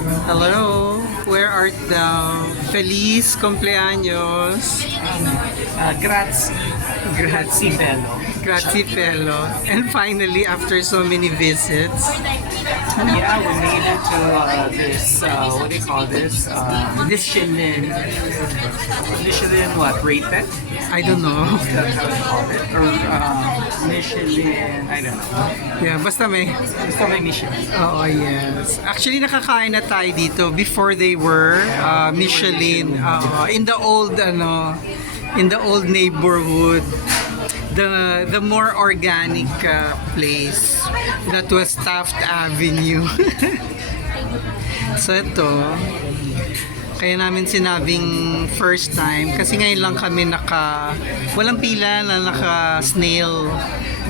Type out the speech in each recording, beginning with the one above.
Hello, where art thou? Feliz cumpleaños. Grazie. Grazie. Bello. Grazie Pelo. And finally, after so many visits, Yeah, we made it to this, what do you call this? Michelin. Michelin what? Rated? I don't know. That's how they call it. Or Michelin, I don't know. Yeah, basta may. Basta may Michelin. Oo, yes. Actually, nakakain na tayo dito before they were Michelin. In the old, in the old neighborhood. The more organic place that was Taft Avenue. So ito, kaya namin sinabing first time kasi ngayon lang kami walang pila na naka-snail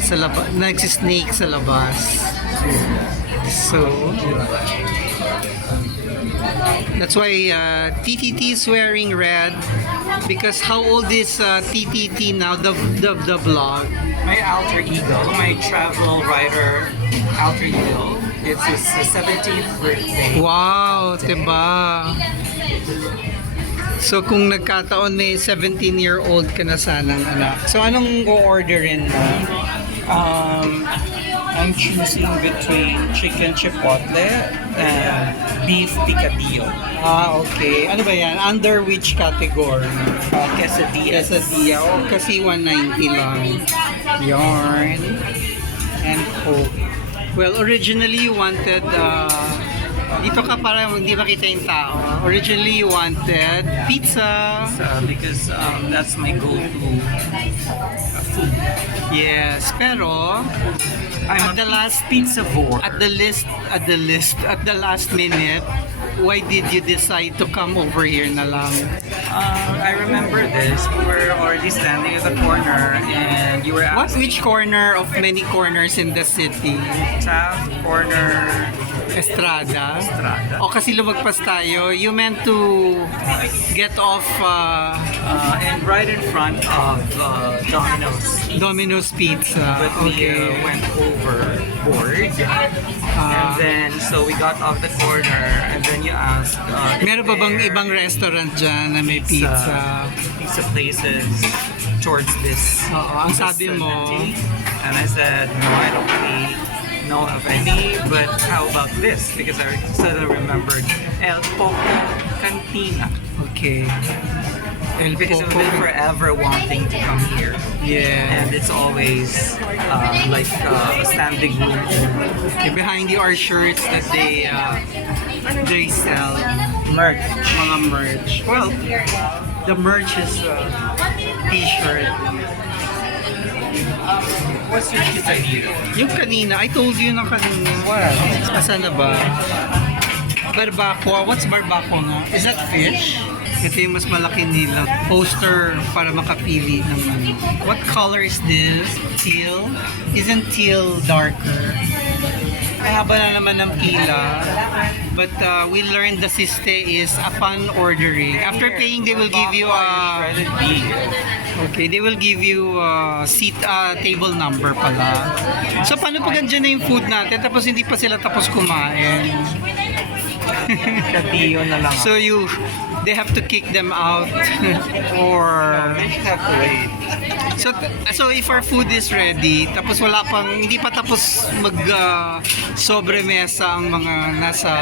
sa labas, nagsisnake sa labas. So that's why TTT is wearing red because how old is TTT now, the vlog? My alter ego, my travel writer alter ego. It's his 17th birthday. Wow, diba? So kung nagkataon may 17-year-old ka na sanang anak. So anong o-orderin mo? I'm choosing between chicken chipotle and beef picadillo. Okay. Ano ba yan? Under which category? Quesadilla. Quesadilla. Oh, kasi 190 lang. Yarn. And Coke. Well, originally you wanted, dito ka para hindi makita yung tao. Originally you wanted pizza. Because that's my go-to food. Yes, pero I'm at the last pizzavore. at the last minute, why did you decide to come over here na lang? I remember this. We were already standing at the corner, and you were Which corner of many corners in the city? Taft corner. Estrada? Estrada. O kasi lumagpas tayo, you meant to get off And right in front of Domino's Domino's. Pizza. But we went overboard. And then, so we got off the corner, and then you asked, Meron ba bang ibang restaurant dyan na may pizza? pizza places towards this? Oo, ang sabi mo, vicinity? And I said, no, I don't really know of any, but how about this? Because I suddenly remembered El Poco Cantina. okay. El Because I've Poco. been forever wanting to come here. Yeah. And it's always like a standing room. Okay, behind you are shirts that they sell. Merch. Mga merch. Well, the merch is t-shirt. What's your quesadilla? Yung kanina, I told you na kanina. What? Asan na ba? Barbacoa. What's barbacoa nga? Is that fish? Ito yung mas malaki nila. Poster para makapili ng ano. What color is this? Teal? Isn't teal darker? Ay, haba na naman ng pila. But we learned the siste is upon ordering. After paying, they will give you a... Shredded beef. Okay, they will give you table number pala. So paano pag andyan na yung food natin tapos hindi pa sila tapos kumain? Cadillo na lang. So they have to kick them out or They have to wait. so if our food is ready tapos hindi pa tapos sobremesa ang mga nasa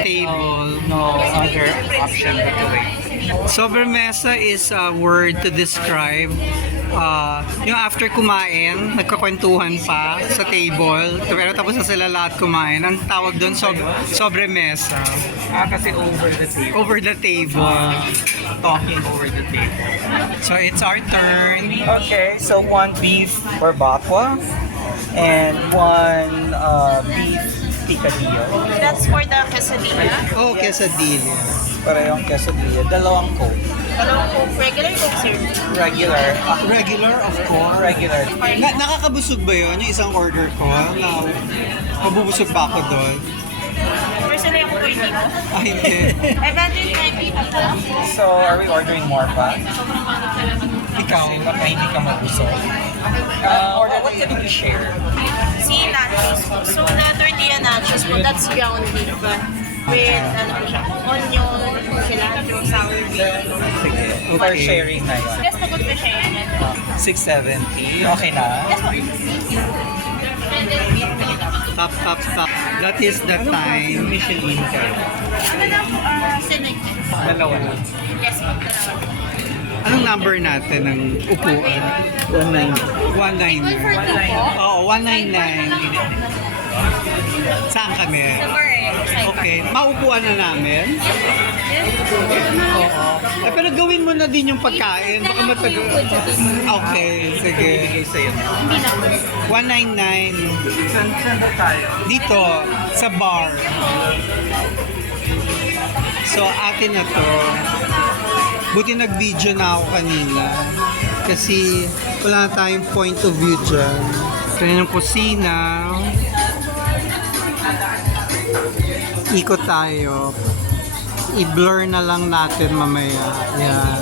table. No other option but to wait. Sobremesa is a word to describe yung after kumain, nagkakwentuhan pa sa table, pero tapos na sila lahat kumain. Ang tawag doon sobremesa. Kasi over the table. Over the table. Talking over the table. So it's our turn. Okay, so one beef barbacoa and one beef picadillo. That's for the quesadilla. Oh, quesadilla. Parehong quesadilla. Dalawang Coke. Dalawang Coke, regular Coke, sir. Regular. Regular, of course. Regular. Nakakabusog ba yun? Yung isang order ko? Mabubusog pa ako doon? Personally, ako po hindi ko. Hindi. I've had it my people. So, are we ordering more pa? Ikaw? Baka hindi ka mabusog. What can we share? See, nachos po. So, the tortilla nachos po, that's ground beef. With onion, cilantro, sour bean. Sige. For sharing na yun. Yes, pagod na siya yan. 670. Okay na? Yes, po. Stop. That is the time. Michelin ka. Ano na po, sinag. Dalawa lang. Yes, po. Dalawa. Anong number natin ng upuan? 190. 199. 142 po. Oo, 199. Saan kami? Sa bar eh. Okay, maupuan na namin. Oo. Eh, pero gawin mo na din yung pagkain. Baka matagal. Okay, sige. Ibigay sa'yo. Hindi na po. 199. Saan ba tayo? Dito, sa bar. So, atin na to. Buti nag-video na ako kanina. Kasi wala na tayong point of view dyan. Ito yung kusina. Ikot tayo. I-blur na lang natin mamaya. Yan.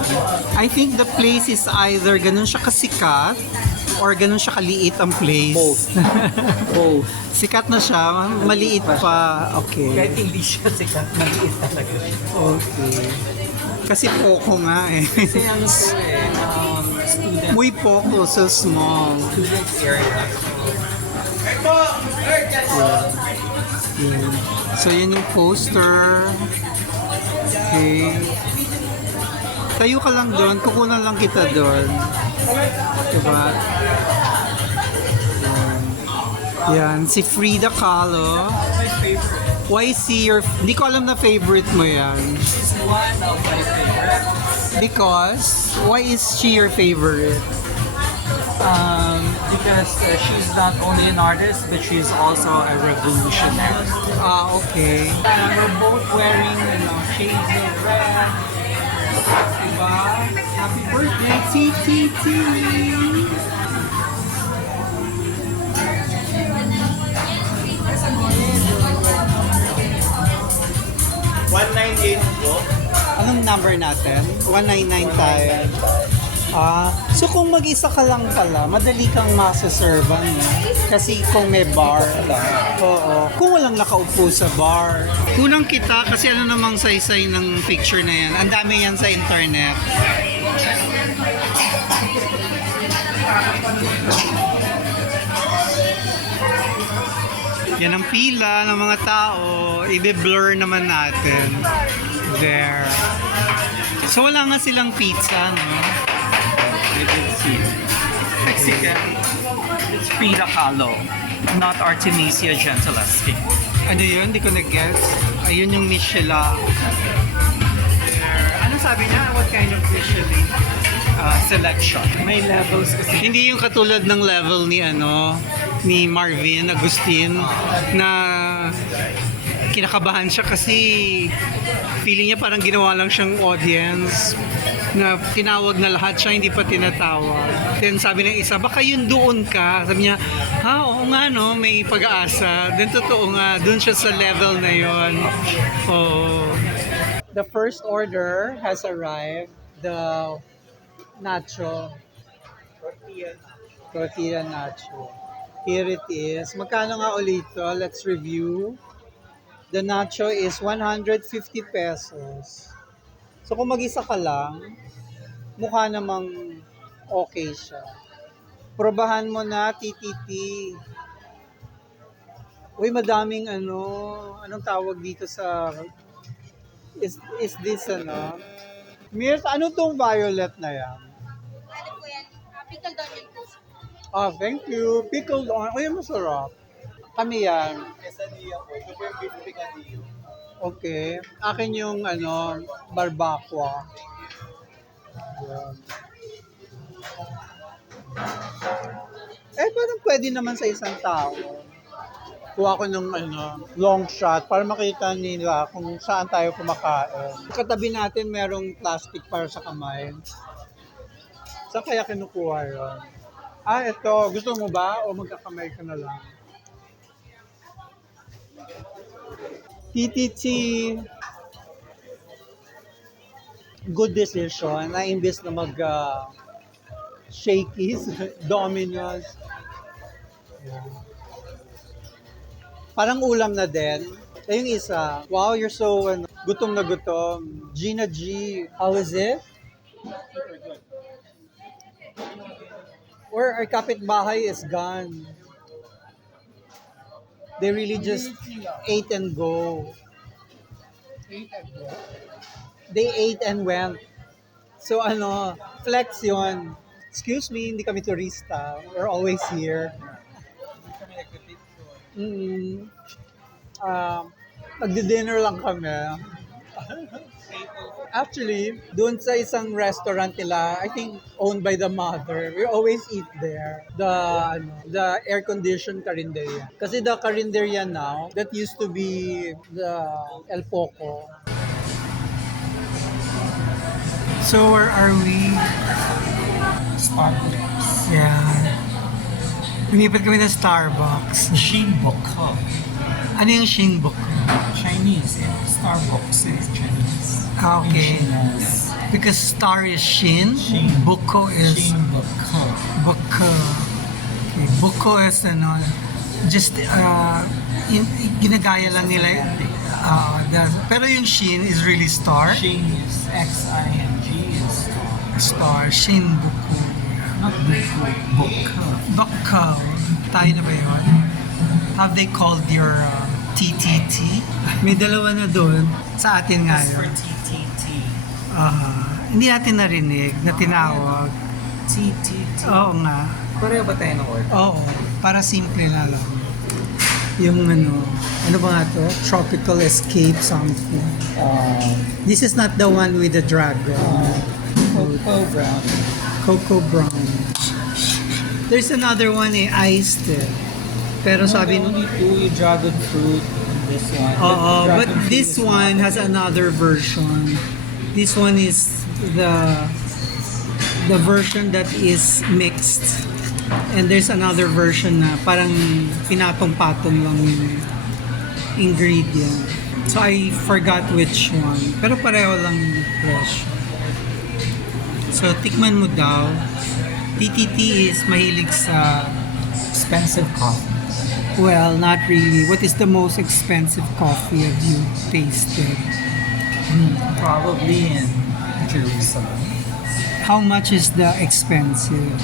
I think the place is either ganun siya kasikat or ganun siya kaliit ang place. Both. Both. Sikat na siya, maliit pa. Okay. Kahit hindi siya sikat, maliit talaga. Okay. Kasi poco nga eh. Kasi ano po student Muy poco, so small. area. Yun. So yun yung poster. Okay. Tayo ka lang doon, kukunan lang kita doon. Diba? Yan, si Frida Kahlo. My favorite. Why see your... Hindi ko alam na favorite mo yan. She's one of my favorites. Because, why is she your favorite? Because she's not only an artist, but she's also a revolutionary. Ah, okay. We're both wearing, shades of red. Diba? Happy birthday, TTT! 198 po. Anong number natin? 199 tayo. So kung mag-isa ka lang pala, madali kang masaservan, no? Kasi kung may bar, oo. Kung walang nakaupo sa bar. Kunang kita kasi ano namang saysay ng picture na yan. Ang dami yan sa internet. Yan ang pila ng mga tao. I-blur naman natin. There. So wala nga silang pizza, no? You can see. Mexican. It's Frida Kahlo, not Artemisia Gentileschi. Ano yun? Hindi ko nag-guess. Ayun yung Michelin. Ano sabi niya? What kind of Michelin? Selection. May levels kasi. Hindi yung katulad ng level ni ni Marvin Agustin na kinakabahan siya kasi feeling niya parang ginawa lang siyang audience na tinawag na lahat siya, hindi pa tinatawag. Then sabi ng isa, baka yun doon ka. Sabi niya, oo nga no, may pag-asa. Then totoo nga, doon siya sa level na yun. Oh. The first order has arrived. The nacho. Tortilla nacho. Here it is. Magkano nga ulit ito? Let's review. The nacho is 150 pesos. So kung mag-isa ka lang, mukha namang okay siya. Probahan mo na, TTT. Uy, madaming anong tawag dito sa... Is this Mirs, ano tong violet na yan? Ano po yan? Pickled onion po. Ah, thank you. Pickled onion. Ay, masarap. Kami yan. Quesadilla po. Ito po yung beef picadillo. Okay. Akin yung barbacoa. Yan. Parang pwede naman sa isang tao. Kuha ko ng long shot para makita nila kung saan tayo kumakain. Katabi natin merong plastic para sa kamay. Saan kaya kinukuha yun? Ito. Gusto mo ba o magkakamay ka na lang? TTT, good decision na imbes na shakies, Domino's. Yeah. Parang ulam na din. Yung isa, wow, you're so gutom na gutom. Gina G, how is it? Or our kapitbahay is gone. They really just ate and go. They ate and went. So flex yon. Excuse me, hindi kami turista. We're always here. Mm. Nagdi-dinner lang kami. Actually, doon sa isang restaurant nila, I think owned by the mother, we always eat there. The air-conditioned karinderya. Kasi the karinderya now, that used to be the El Poco. So where are we? Starbucks. Yeah. Lumipat kami ng Starbucks. Shinboku. Ano yung Shinboku? Chinese. Starbucks is Chinese. Ah, okay. In China. Because star is Shin, Shin. Buko is Shinboku. Buko. Okay. Buko is just ginagaya lang nila. Pero yung Shin is really star. Shin is Xing is Star, Shin Buko. not Buku. Boku. Buko. Tayo na ba yun? Have they called your TTT? May dalawa na doon. Sa atin nga For yun. TTT. Hindi natin narinig na tinawag. TTT. Oo nga. Pareho ba tayo ng order? Oo. Para simple na lang. Yung ano ba nga to? Tropical Escape something. This is not the one with the dragon. Cocoa brown. Cocoa brown. There's another one iced. Pero sabi only two, yung dragon fruit and this one. Oo, The but dragon fruit this is one has another version. This one is the version that is mixed. And there's another version na parang pinatong-patong lang yung ingredient. So I forgot which one. Pero pareho lang yung presyo. So tikman mo daw. TTT is mahilig sa... expensive coffee. Well, not really. What is the most expensive coffee have you tasted? Probably in Jerusalem. How much is the expensive?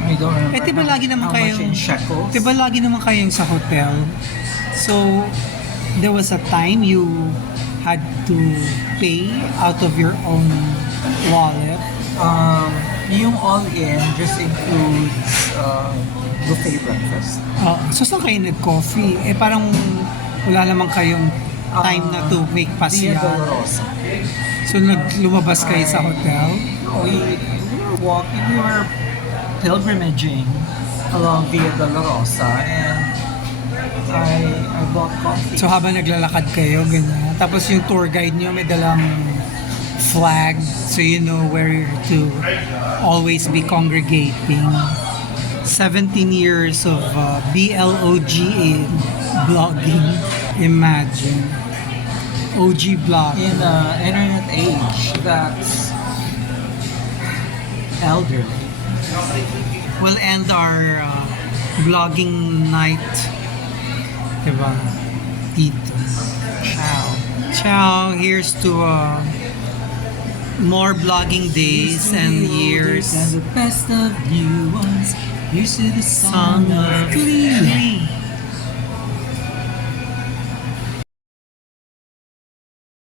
I don't remember Diba lagi naman how much kayong... in shekels. Diba lagi naman kayong sa hotel? So, there was a time you had to pay out of your own wallet. Yung all-in just includes buffet breakfast. So, saan kayo nag-coffee? Parang wala naman kayong time na to make Via pasyal. Dolorosa. So, lumabas kayo sa hotel? We were walking, we were pilgrimaging along Via Dolorosa and I bought coffee. So habang naglalakad kayo, ganyan. Tapos yung tour guide nyo may dalang flag so you know where to always be congregating. 17 years of BLOGA blogging. Imagine. OG blog. In an internet age that's elderly. We'll end our vlogging night. Diba? Dito. Ciao. Ciao. Here's to more vlogging days and years. And the best of new ones. Here's to the song of Glee.